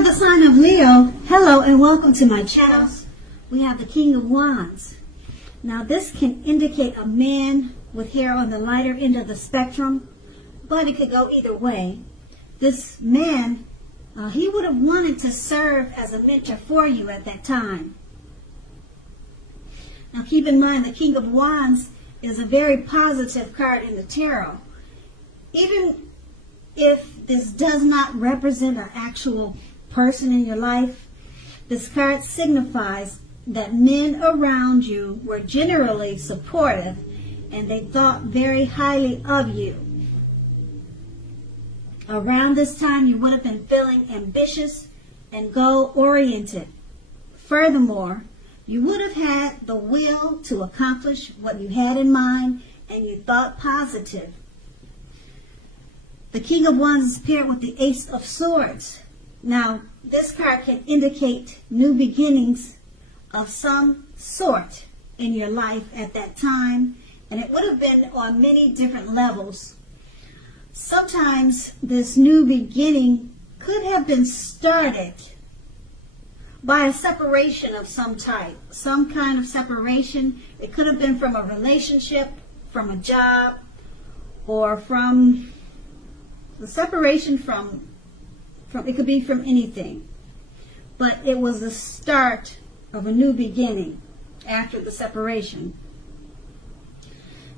For the sign of Leo, hello and welcome to my channel. We have the King of Wands. Now this can indicate a man with hair on the lighter end of the spectrum, but it could go either way. This man, he would have wanted to serve as a mentor for you at that time. Now keep in mind the King of Wands is a very positive card in the tarot. Even if this does not represent an actual person in your life, this card signifies that men around you were generally supportive and they thought very highly of you. Around this time, you would have been feeling ambitious and goal-oriented. Furthermore, you would have had the will to accomplish what you had in mind and you thought positive. The King of Wands is paired with the Ace of Swords. Now, this card can indicate new beginnings of some sort in your life at that time, and it would have been on many different levels. Sometimes this new beginning could have been started by a separation of some type, some kind of separation. It could have been from a relationship, from a job, or from the separation from it could be from anything. But it was the start of a new beginning after the separation.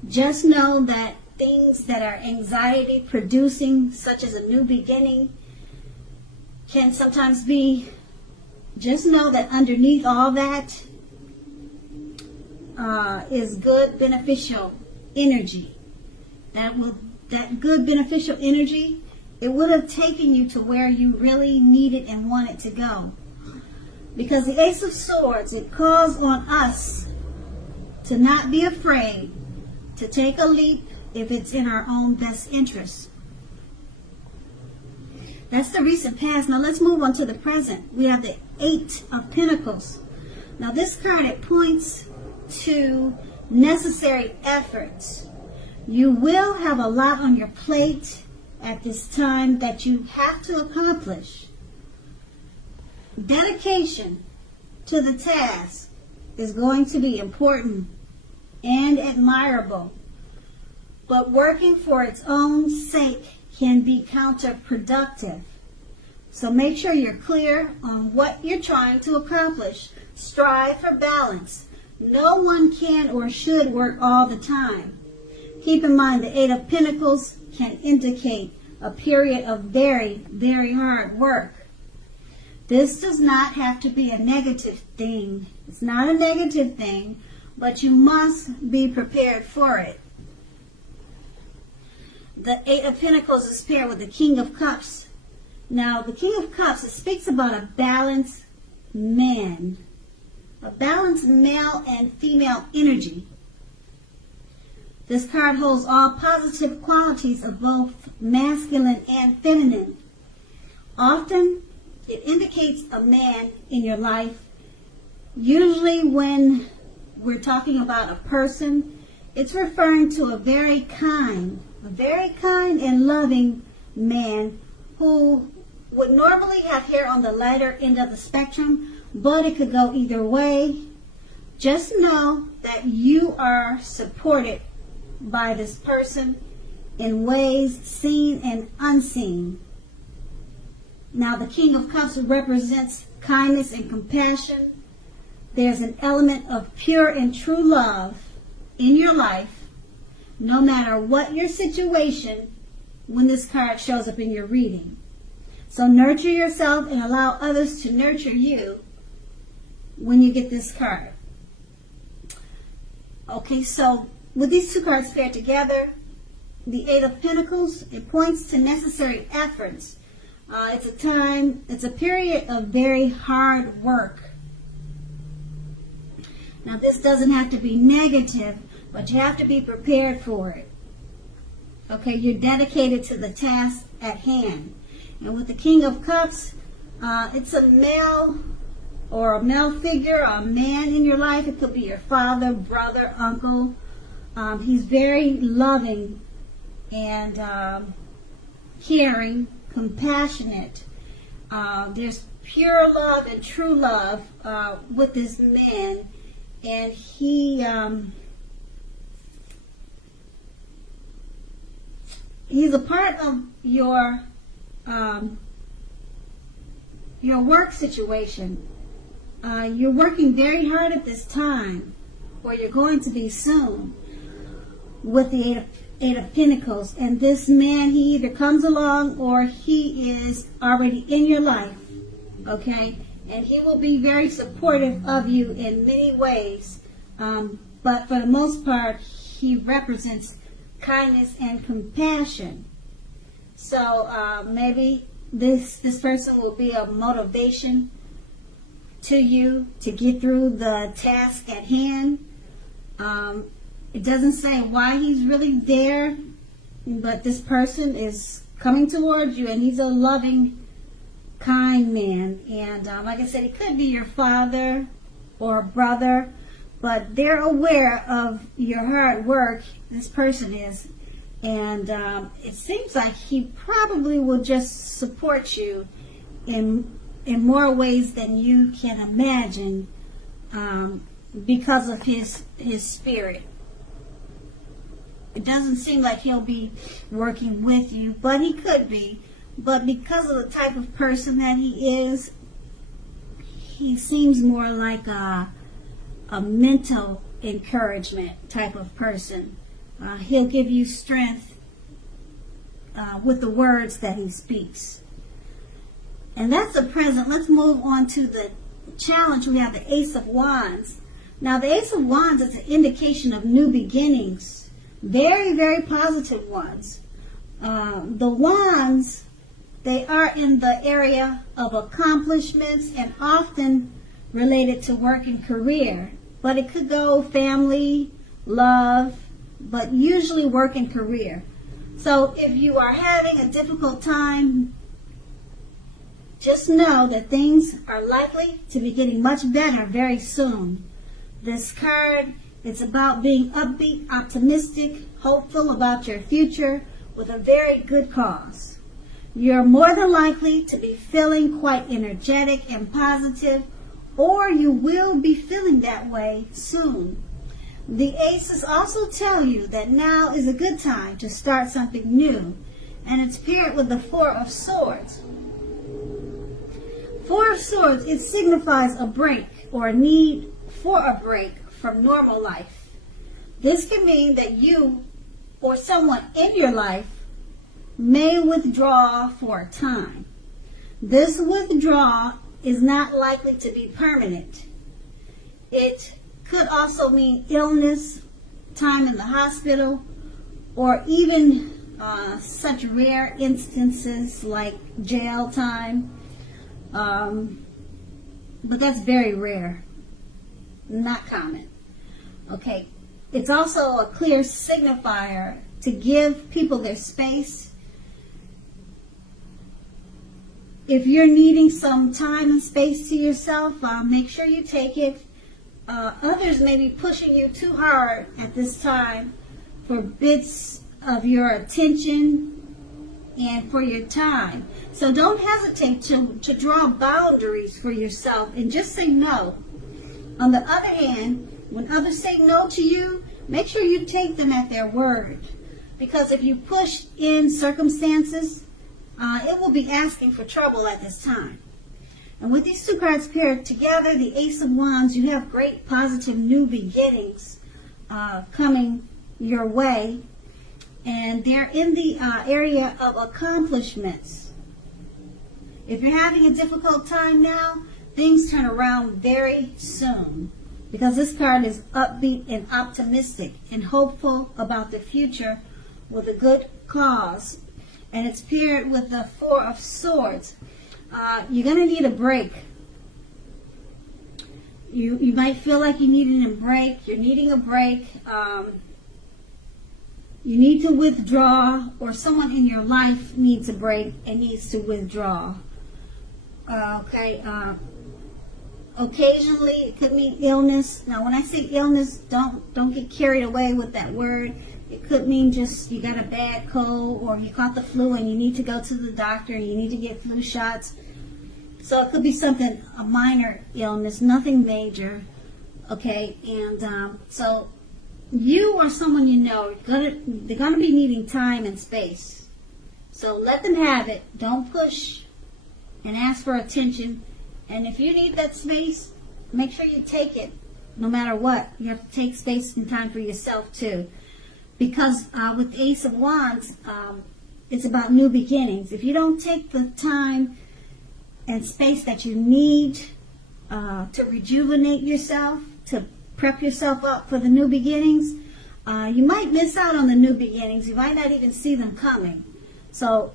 Just know that things that are anxiety producing, such as a new beginning, can sometimes be, just know that underneath all that is good beneficial energy. That good beneficial energy, it would have taken you to where you really needed and wanted to go. Because the Ace of Swords, it calls on us to not be afraid to take a leap if it's in our own best interest. That's the recent past. Now let's move on to the present. We have the Eight of Pentacles. Now this card, it points to necessary efforts. You will have a lot on your plate at this time that you have to accomplish. Dedication to the task is going to be important and admirable, but working for its own sake can be counterproductive. So make sure you're clear on what you're trying to accomplish. Strive for balance. No one can or should work all the time. Keep in mind the Eight of Pentacles can indicate a period of very, very hard work. This does not have to be a negative thing. It's not a negative thing, but you must be prepared for it. The Eight of Pentacles is paired with the King of Cups. Now, the King of Cups, it speaks about a balanced man, a balanced male and female energy. This card holds all positive qualities of both masculine and feminine. Often, it indicates a man in your life. Usually when we're talking about a person, it's referring to a very kind and loving man who would normally have hair on the lighter end of the spectrum, but it could go either way. Just know that you are supported by this person in ways seen and unseen. Now, the King of Cups represents kindness and compassion. There's an element of pure and true love in your life, no matter what your situation, when this card shows up in your reading. So nurture yourself and allow others to nurture you when you get this card. Okay, so with these two cards paired together, the Eight of Pentacles, it points to necessary efforts. It's a period of very hard work. Now this doesn't have to be negative, but you have to be prepared for it. Okay, you're dedicated to the task at hand. And with the King of Cups, it's a male or a male figure, a man in your life. It could be your father, brother, uncle. He's very loving and caring, compassionate. There's pure love and true love with this man, and he's a part of your work situation. You're working very hard at this time, or you're going to be soon, with the Eight of Pentacles. And this man, he either comes along or he is already in your life, okay? And he will be very supportive of you in many ways. But for the most part, he represents kindness and compassion. So maybe this person will be a motivation to you to get through the task at hand. It doesn't say why he's really there, but this person is coming towards you, and he's a loving, kind man. And like I said, it could be your father or a brother, but they're aware of your hard work, this person is. And it seems like he probably will just support you in more ways than you can imagine, because of his spirit. It doesn't seem like he'll be working with you, but he could be. But because of the type of person that he is, he seems more like a mental encouragement type of person. He'll give you strength with the words that he speaks. And that's the present. Let's move on to the challenge. We have the Ace of Wands. Now, the Ace of Wands is an indication of new beginnings. Very, very positive ones. The wands, they are in the area of accomplishments and often related to work and career. But it could go family, love, but usually work and career. So if you are having a difficult time, just know that things are likely to be getting much better very soon. This card, it's about being upbeat, optimistic, hopeful about your future with a very good cause. You're more than likely to be feeling quite energetic and positive, or you will be feeling that way soon. The aces also tell you that now is a good time to start something new, and it's paired with the Four of Swords. Four of Swords, it signifies a break or a need for a break from normal life. This can mean that you or someone in your life may withdraw for a time. This withdrawal is not likely to be permanent. It could also mean illness, time in the hospital, or even such rare instances like jail time. But that's very rare, not common. Okay, it's also a clear signifier to give people their space. If you're needing some time and space to yourself, make sure you take it. Others may be pushing you too hard at this time for bits of your attention and for your time. So don't hesitate to draw boundaries for yourself and just say no. On the other hand, when others say no to you, make sure you take them at their word. Because if you push in circumstances, it will be asking for trouble at this time. And with these two cards paired together, the Ace of Wands, you have great positive new beginnings coming your way. And they're in the area of accomplishments. If you're having a difficult time now, things turn around very soon. Because this card is upbeat and optimistic and hopeful about the future with a good cause. And it's paired with the Four of Swords. You're going to need a break. You might feel like you need a break. You're needing a break. You need to withdraw, or someone in your life needs a break and needs to withdraw. Occasionally, it could mean illness. Now, when I say illness, don't get carried away with that word. It could mean just you got a bad cold, or you caught the flu and you need to go to the doctor and you need to get flu shots. So it could be something, a minor illness, nothing major. Okay, and so you or someone you know, they're gonna be needing time and space. So let them have it. Don't push and ask for attention. And if you need that space, make sure you take it. No matter what, you have to take space and time for yourself too. Because with the Ace of Wands, it's about new beginnings. If you don't take the time and space that you need to rejuvenate yourself, to prep yourself up for the new beginnings, you might miss out on the new beginnings. You might not even see them coming. So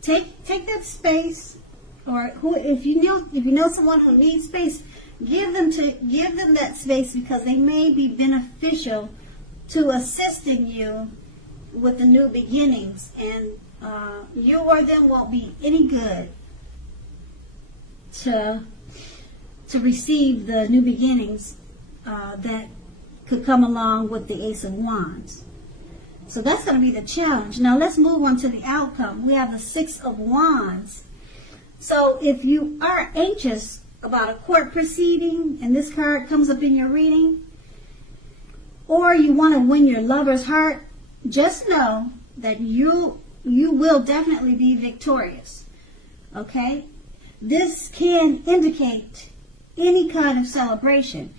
take that space, or if you know someone who needs space, give them that space, because they may be beneficial to assisting you with the new beginnings, and you or them won't be any good to receive the new beginnings that could come along with the Ace of Wands. So that's going to be the challenge. Now let's move on to the outcome. We have the Six of Wands. So if you are anxious about a court proceeding, and this card comes up in your reading, or you want to win your lover's heart, just know that you will definitely be victorious. Okay? This can indicate any kind of celebration.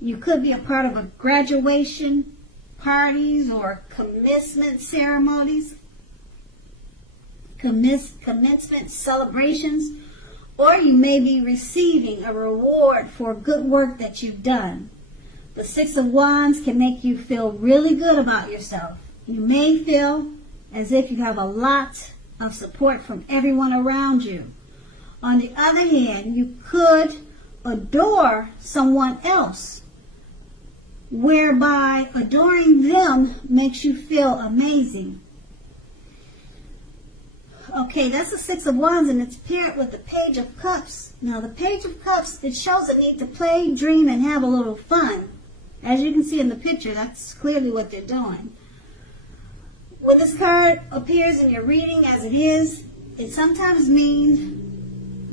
You could be a part of a graduation parties or commencement ceremonies, commencement celebrations, or you may be receiving a reward for good work that you've done. The Six of Wands can make you feel really good about yourself. You may feel as if you have a lot of support from everyone around you. On the other hand, you could adore someone else, whereby adoring them makes you feel amazing. Okay, that's the Six of Wands, and it's paired with the Page of Cups. Now, the Page of Cups, it shows a need to play, dream, and have a little fun. As you can see in the picture, that's clearly what they're doing. When this card appears in your reading as it is, it sometimes means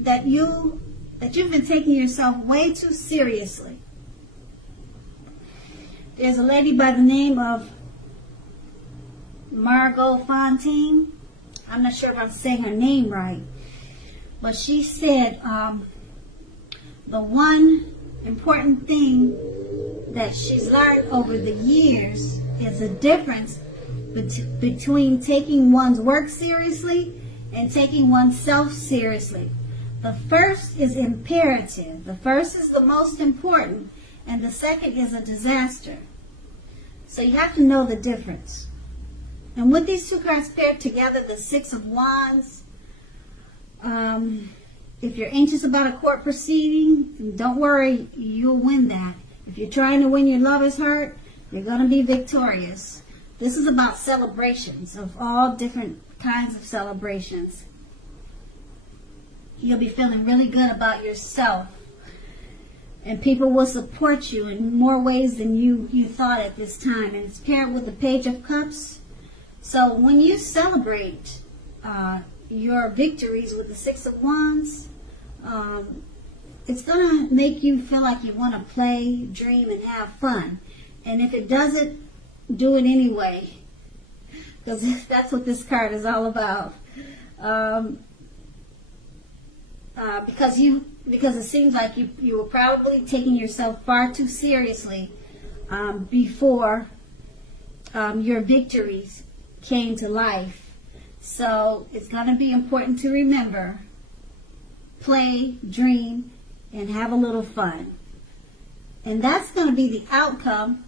that you've been taking yourself way too seriously. There's a lady by the name of Margot Fontaine. I'm not sure if I'm saying her name right, but she said the one important thing that she's learned over the years is the difference between taking one's work seriously and taking oneself seriously. The first is imperative. The first is the most important, and the second is a disaster. So you have to know the difference. And with these two cards paired together, the Six of Wands, if you're anxious about a court proceeding, don't worry, you'll win that. If you're trying to win your lover's heart, you're going to be victorious. This is about celebrations, of all different kinds of celebrations. You'll be feeling really good about yourself. And people will support you in more ways than you thought at this time. And it's paired with the Page of Cups. So when you celebrate your victories with the Six of Wands, it's going to make you feel like you want to play, dream, and have fun. And if it doesn't, do it anyway, because that's what this card is all about. Because it seems like you were probably taking yourself far too seriously before your victories came to life. So it's going to be important to remember, play, dream, and have a little fun. And that's going to be the outcome